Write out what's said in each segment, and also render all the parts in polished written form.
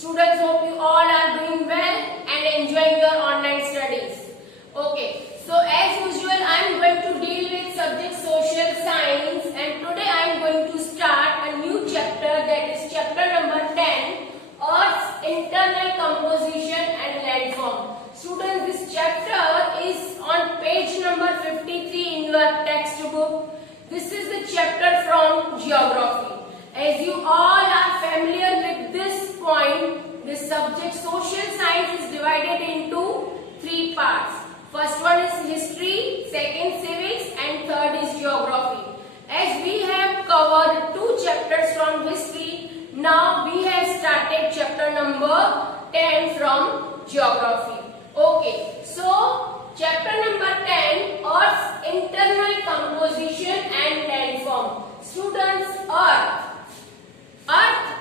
Students, hope you all are doing well and enjoying your online studies. Okay, so as usual I am going to deal with subject social science, and today I am going to start a new chapter, that is chapter number 10, Earth's internal composition and landform. Students, this chapter is on page number 53 in your textbook. This is the chapter from geography. As you all are familiar with this point, this subject social science is divided into three parts. First one is history, second civics, and third is geography. As we have covered two chapters from history, now we have started chapter number 10 from geography. Okay, so chapter number 10, Earth's internal composition and landform. Students, Earth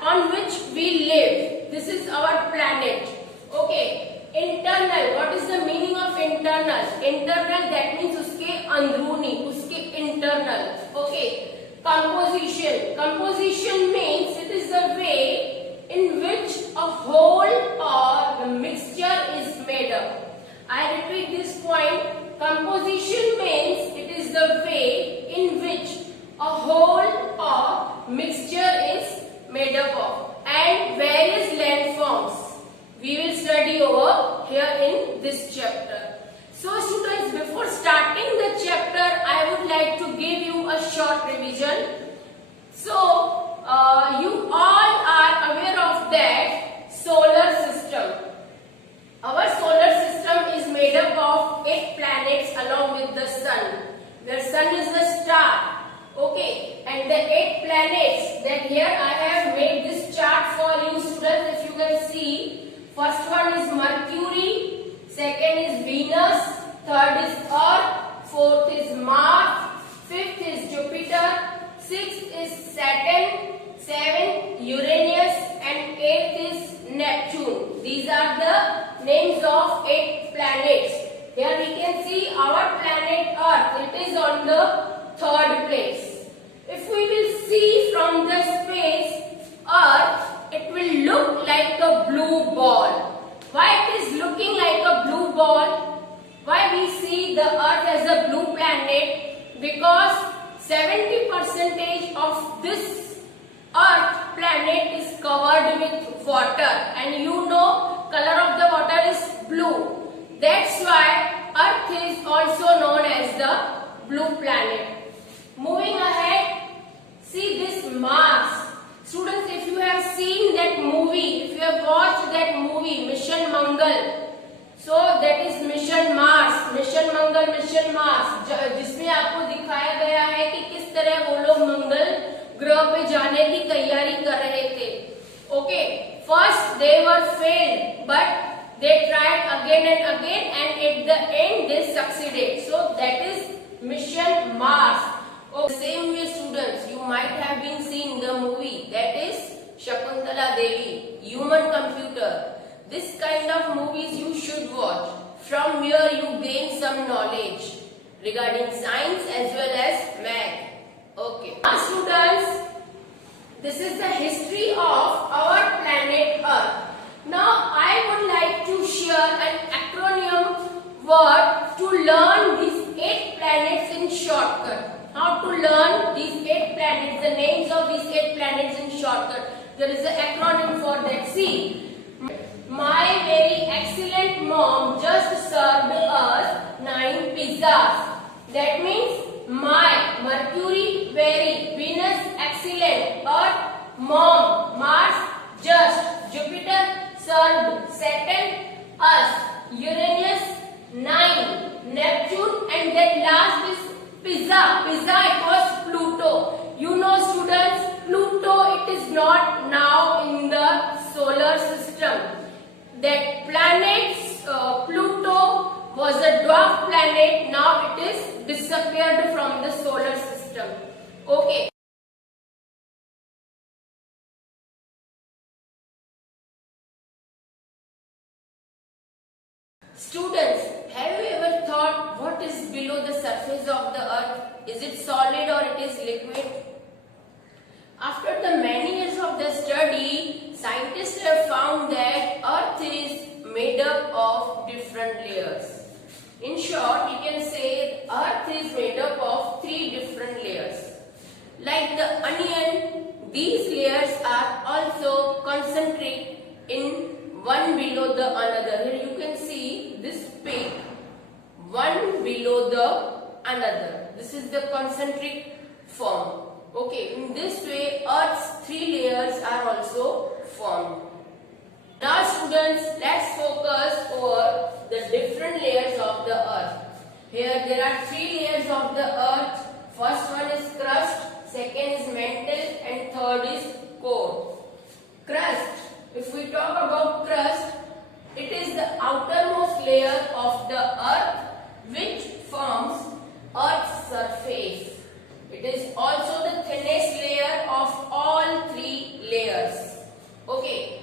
on which we live, this is our planet. Okay, internal, what is the meaning of internal? Internal, that means uske andruni, uske internal. Okay, composition means it is the way in which a whole or the mixture is made up. I repeat this point. Composition means it is the way in which a whole or mixture is made up of, and various landforms we will study over here in this chapter. So students, before starting the chapter, I would like to give you a short revision. So you all are aware of that solar system. Our solar system is made up of 8 planets along with the sun. The sun is the star. Okay, and the 8 planets, that here I have made this chart for you students. If you can see, first one is Mercury, second is Venus, third is Earth, fourth is Mars, fifth is Jupiter, sixth is Saturn, seventh Uranus, and eighth is Neptune. These are the names of 8 planets. Here we can see our planet Earth. It is on the 3rd place. If we will see from the space, Earth, it will look like a blue ball. Why it is looking like a blue ball? Why we see the Earth as a blue planet? Because 70% of this Earth planet is covered with water, and you know color of the water is blue. That's why Earth is also known as the blue planet. Moving ahead, see this Mars. Students, if you have seen that movie, if you have watched that movie Mission Mangal, so that is Mission Mars, Mission Mangal, Mission Mars, जिसमें आपको दिखाया गया है कि किस तरह वो लोग मंगल ग्रह पे जाने की तैयारी कर रहे थे. Okay, first they were failed, but they tried again and again, and at the end they succeeded. So that is Mission Mars. Okay, same way students, you might have been seeing the movie, that is Shakuntala Devi, Human Computer. This kind of movies you should watch, from where you gain some knowledge regarding science as well as math. Okay, now students, this is the history of our planet Earth. Now I would like to share an acronym word to learn these 8 planets in shortcut. How to learn these 8 planets, the names of these 8 planets in shortcut. There is an acronym for that. See, my very excellent mom just served us 9 pizzas. That means my, Mercury, very, Venus, excellent, Earth, mom, Mars, just, Jupiter, served, Saturn, us, Uranus, 9, Neptune, and then last is Pizza, it was Pluto. You know students, Pluto, it is not now in the solar system. That planet, Pluto, was a dwarf planet. Now it is disappeared from the solar system. Okay. Students, have you ever thought what is below the surface of the earth? Is it solid or it is liquid? After the many years of the study, scientists have found that made up of different layers. In short, you can say Earth is made up of 3 different layers. Like the onion, these layers are also concentric in one below the another. Here you can see this peak, one below the another. This is the concentric form. Okay, in this way Earth's 3 layers are also formed. Now students, let's focus over the different layers of the Earth. Here there are 3 layers of the Earth. First one is crust, second is mantle, and third is core. Crust. If we talk about crust, it is the outermost layer of the Earth which forms Earth's surface. It is also the thinnest layer of all 3 layers. Okay.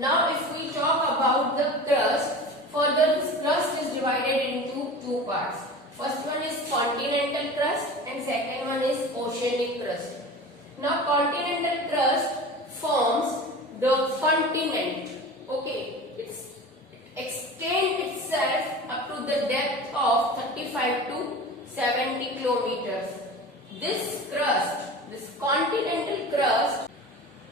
Now if we talk about the crust, further this crust is divided into 2 parts. First one is continental crust and second one is oceanic crust. Now continental crust forms the continent. Okay, it extends itself up to the depth of 35 to 70 kilometers. This crust, this continental crust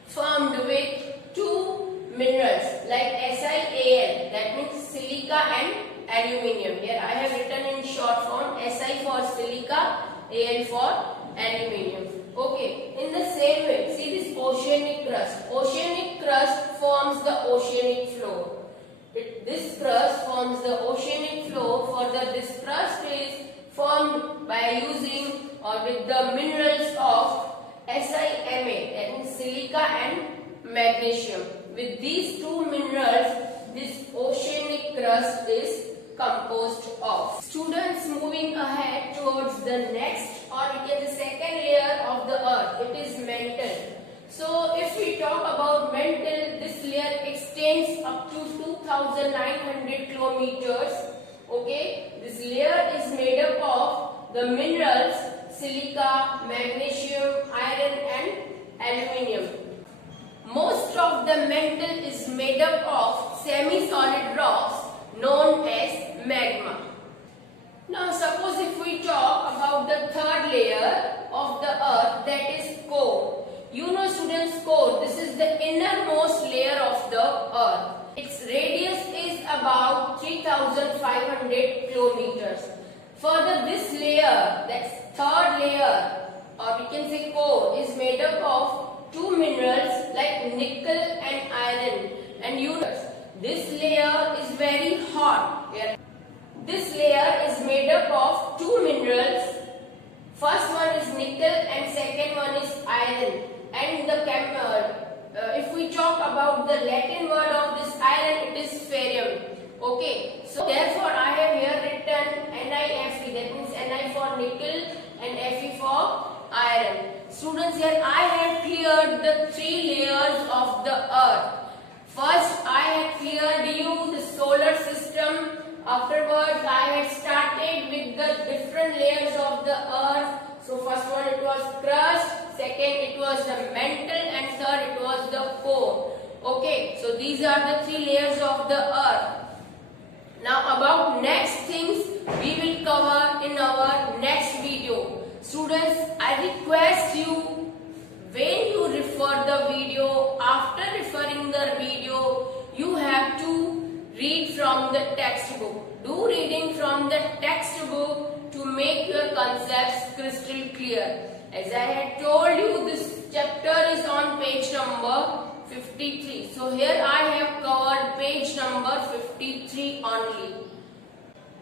formed with 2 minerals like SiAl, that means silica and aluminium. Here I have written in short form Si for silica, Al for aluminium. Okay, in the same way, see this oceanic crust. Oceanic crust forms the oceanic floor. This crust forms the oceanic floor. Further, this crust is formed by using or with the minerals of SiMa, that means silica and magnesium. With these 2 minerals, this oceanic crust is composed of. Students, moving ahead towards the next or it is the second layer of the Earth, it is mantle. So if we talk about mantle, this layer extends up to 2,900 kilometers. Okay, this layer is made up of the minerals silica, magnesium, iron and aluminium. Most of the mantle is made up of semi-solid rocks known as magma. Now suppose if we talk about the third layer of the Earth, that is core. You know students, core, this is the innermost layer of the Earth. Its radius is about 3,500 kilometers. Further, this layer, that's third layer or we can say core, is made up of 2 minerals like nickel and iron. And you know, this layer is very hot. This layer is made up of 2 minerals. First one is nickel and second one is iron. And if we talk about the Latin word of this iron, it is ferrium. Okay, so therefore I have here written NiFe, that means Ni for nickel and Fe for iron. Students, here I have cleared the 3 layers of the Earth. First I had cleared you the solar system. Afterwards I had started with the different layers of the Earth. So first one it was crust, second it was the mantle and third it was the core. Okay, so these are the 3 layers of the Earth. Now about next things we will cover in our next video. Students, I request you, when you refer the video, after referring the video, you have to read from the textbook. Do reading from the textbook to make your concepts crystal clear. As I had told you, this chapter is on page number 53. So here I have covered page number 53 only.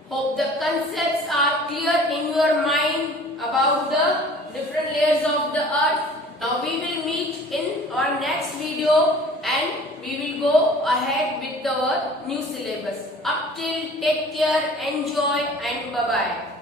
Hope the concepts are clear in your mind about the different layers of the Earth. Now we will meet in our next video and we will go ahead with our new syllabus. Up till, take care, enjoy and bye-bye.